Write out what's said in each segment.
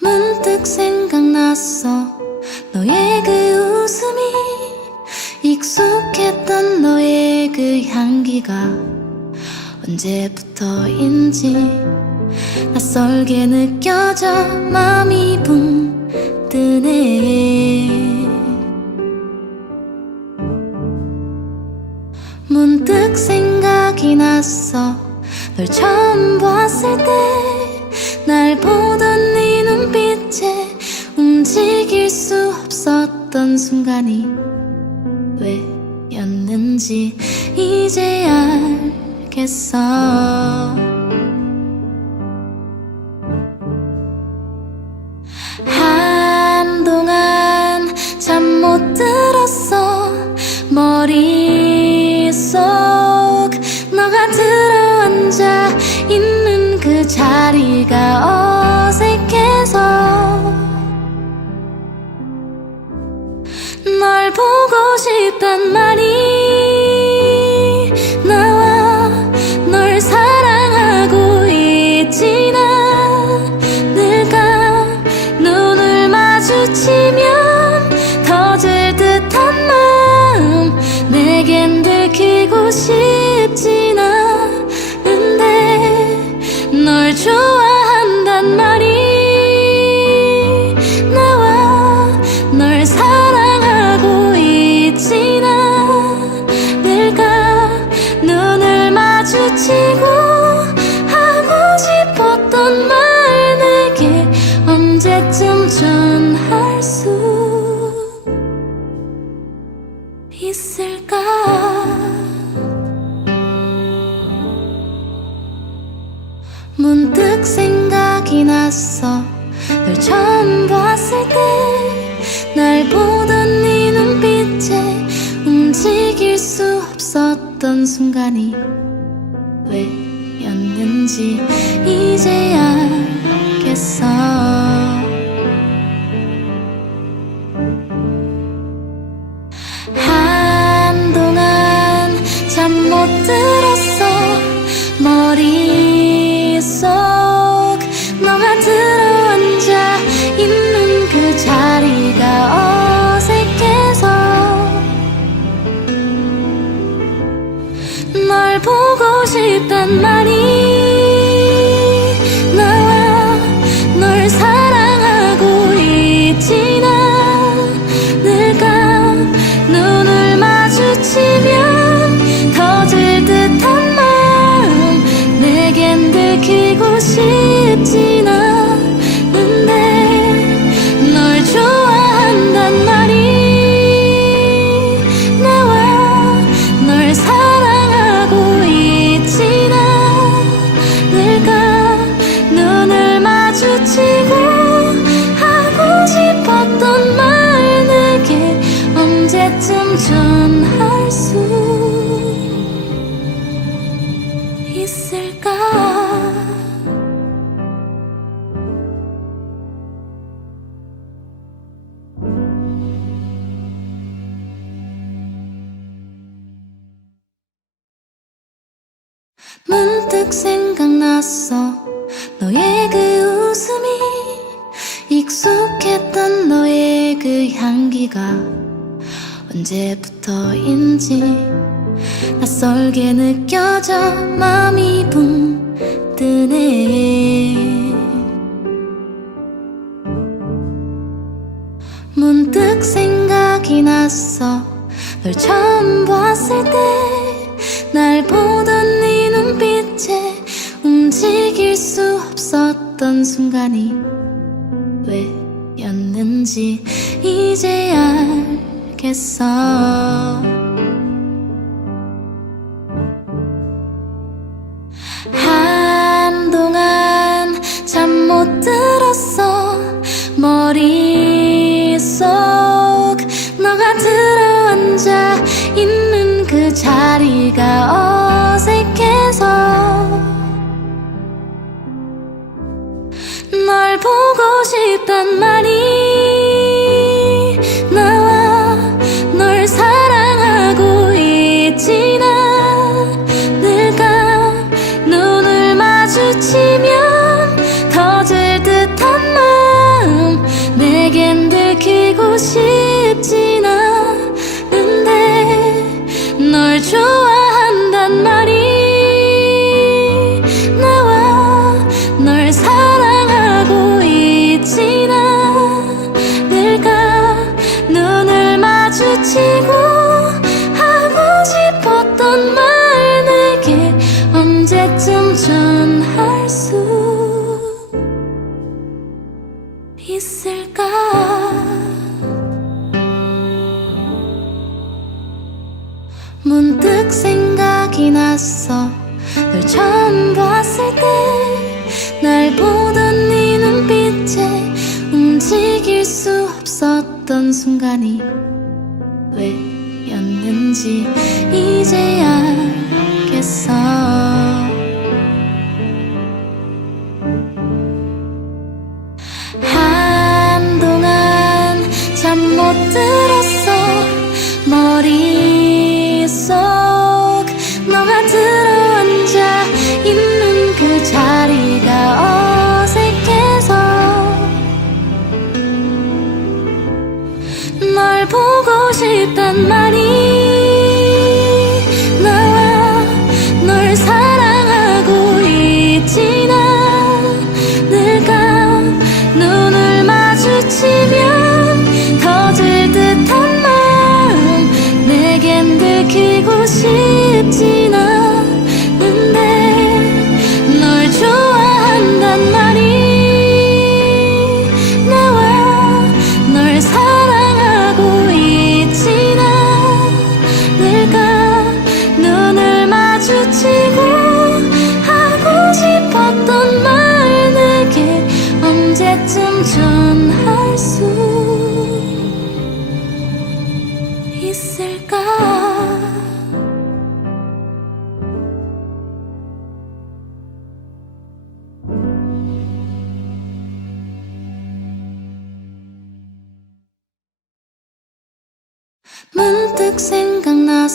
문득 생각났어. 너의 그 웃음이 익숙했던 너의 그 향기가 언제부터인지 낯설게 느껴져 마음이 붕 뜨네. 문득 생각이 났어. 널 처음 봤을 때 날 보던 네 움직일 수 없었던 순간이 왜였는지 이제 알겠어. 한동안 잠 못 들었어. 머릿속 너가 들어앉아 있는 그 자리가 싶 들었어 생각났어. 너의 그 웃음이 익숙했던 너의 그 향기가 언제부터인지 낯설게 느껴져 마음이 붕 뜨네. 문득 생각이 났어. 널 처음 봤을 때 날 보던 네 눈빛에 움직일 수 없었던 순간이 왜였는지 이제 알겠어. 한동안 잠 못 들었어. 머릿속 너가 들어앉아 있는 그 자리가 보고 보던 네 눈빛에 움직일 수 없었던 순간이 왜였는지 이제 알겠어 널 보고 싶단 말이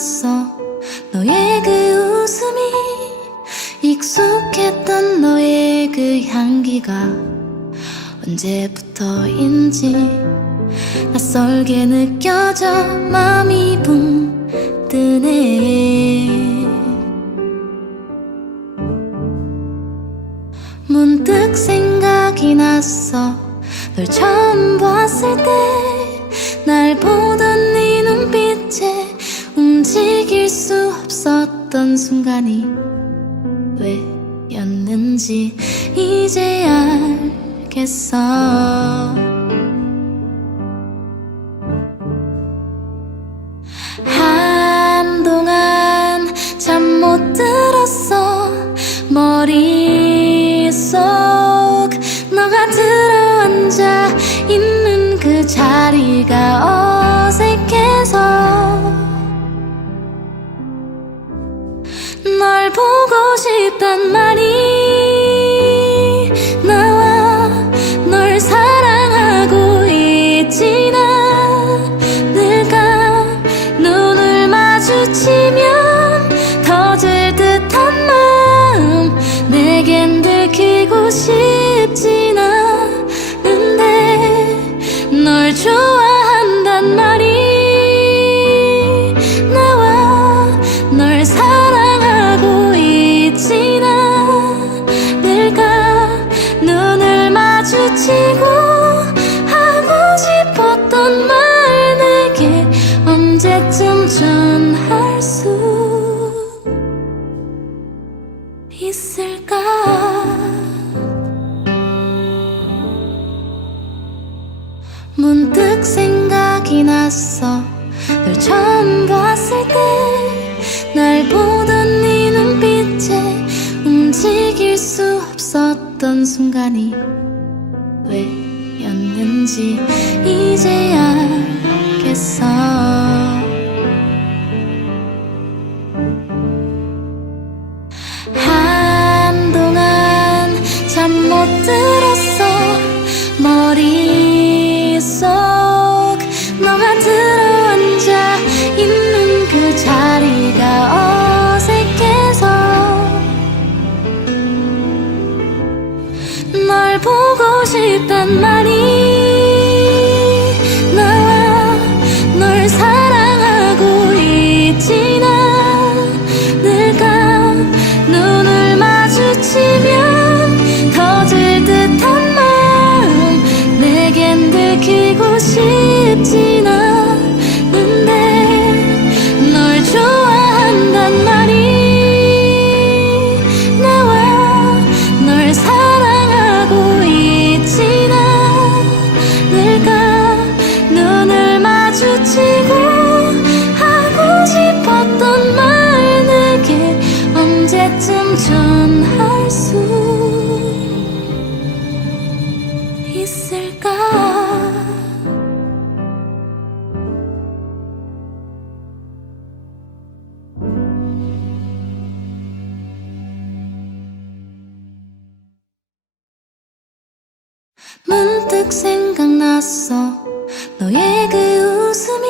생각났어. 너의 그 웃음이 익숙했던 너의 그 향기가 언제부터인지 낯설게 느껴져 마음이 붕 뜨네. 문득 생각이 났어. 널 처음 봤을 때 날 보던 네 눈빛에 움직일 수 없었던 순간이 왜였는지 이제 알겠어. 한동안 잠 못 들었어. 머릿속 너가 들어앉아 있는 그 자리가 어 보고 싶 있을까? 문득 생각이 났어. 널 처음 봤을 때 날 보던 네 눈빛에 움직일 수 없었던 순간이 왜였는지 이제 알 문득 생각났어. 너의 그 웃음이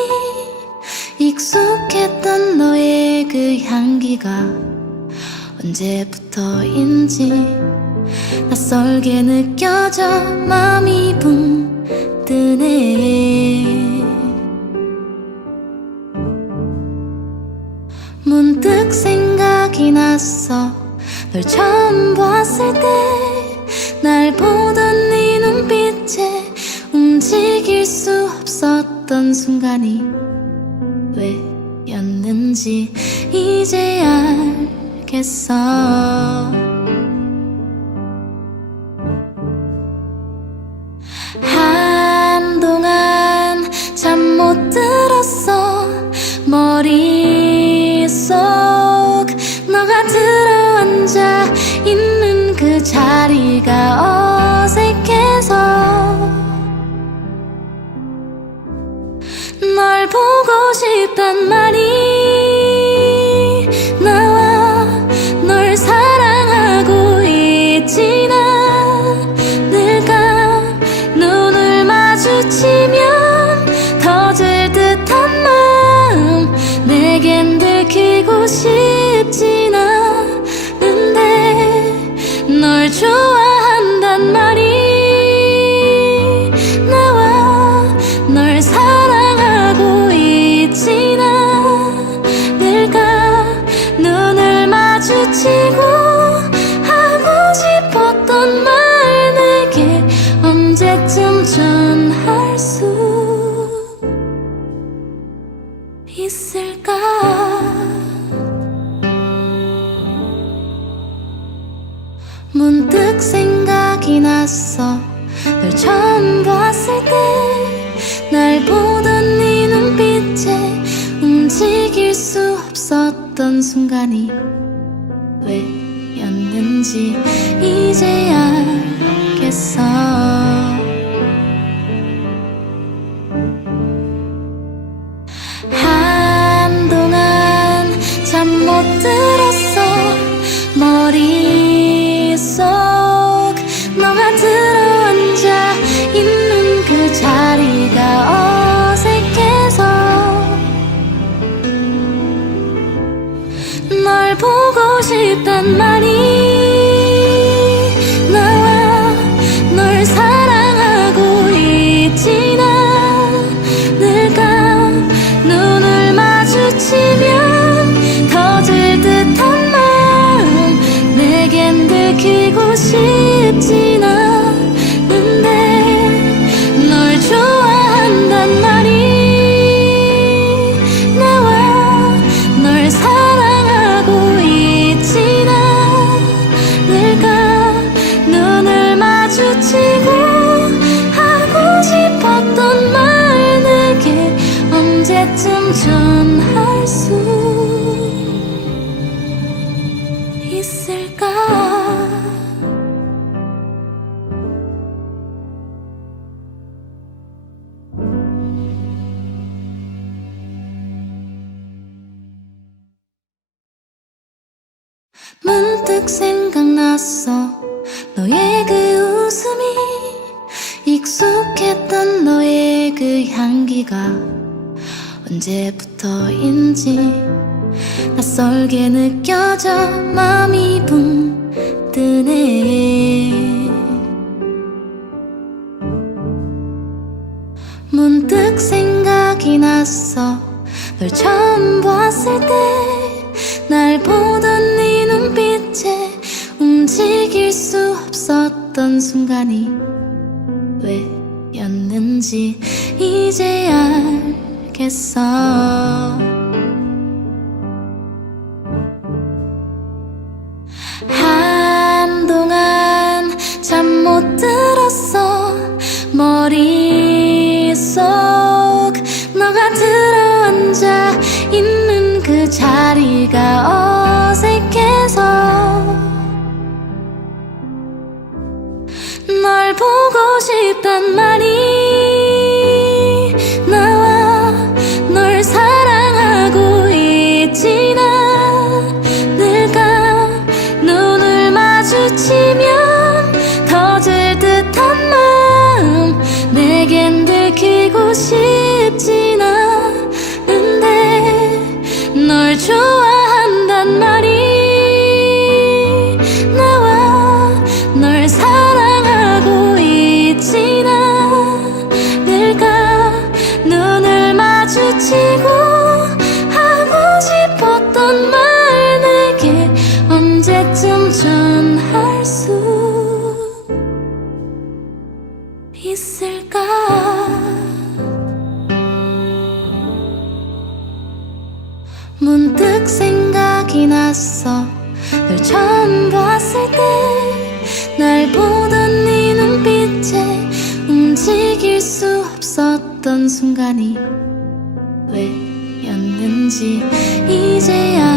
익숙했던 너의 그 향기가 언제부터인지 낯설게 느껴져 마음이 붕 뜨네. 문득 생각이 났어. 널 처음 봤을 때 순간이 왜였는지 이제 알겠어. 陪伴 건지 이제 알겠어. 났어. 너의 그 웃음이 익숙했던 너의 그 향기가 언제부터인지 낯설게 느껴져 마음이 붕 뜨네. 문득 생각이 났어. 널 처음 봤을 때 날 보던 네 눈빛에 움직일 수 없었던 순간이 왜였는지 이제 알겠어. 한동안 잠 못 들었어. 머릿속 너가 들어앉아 있는 그 자리가 어 싶단 말이 나와 널 사랑하고 있진 않을까 눈을 마주치면 터질 듯한 마음 내겐 들키고 싶진 문득 생각이 났어. 널 처음 봤을 때 날 보던 네 눈빛에 움직일 수 없었던 순간이 왜였는지 이제 알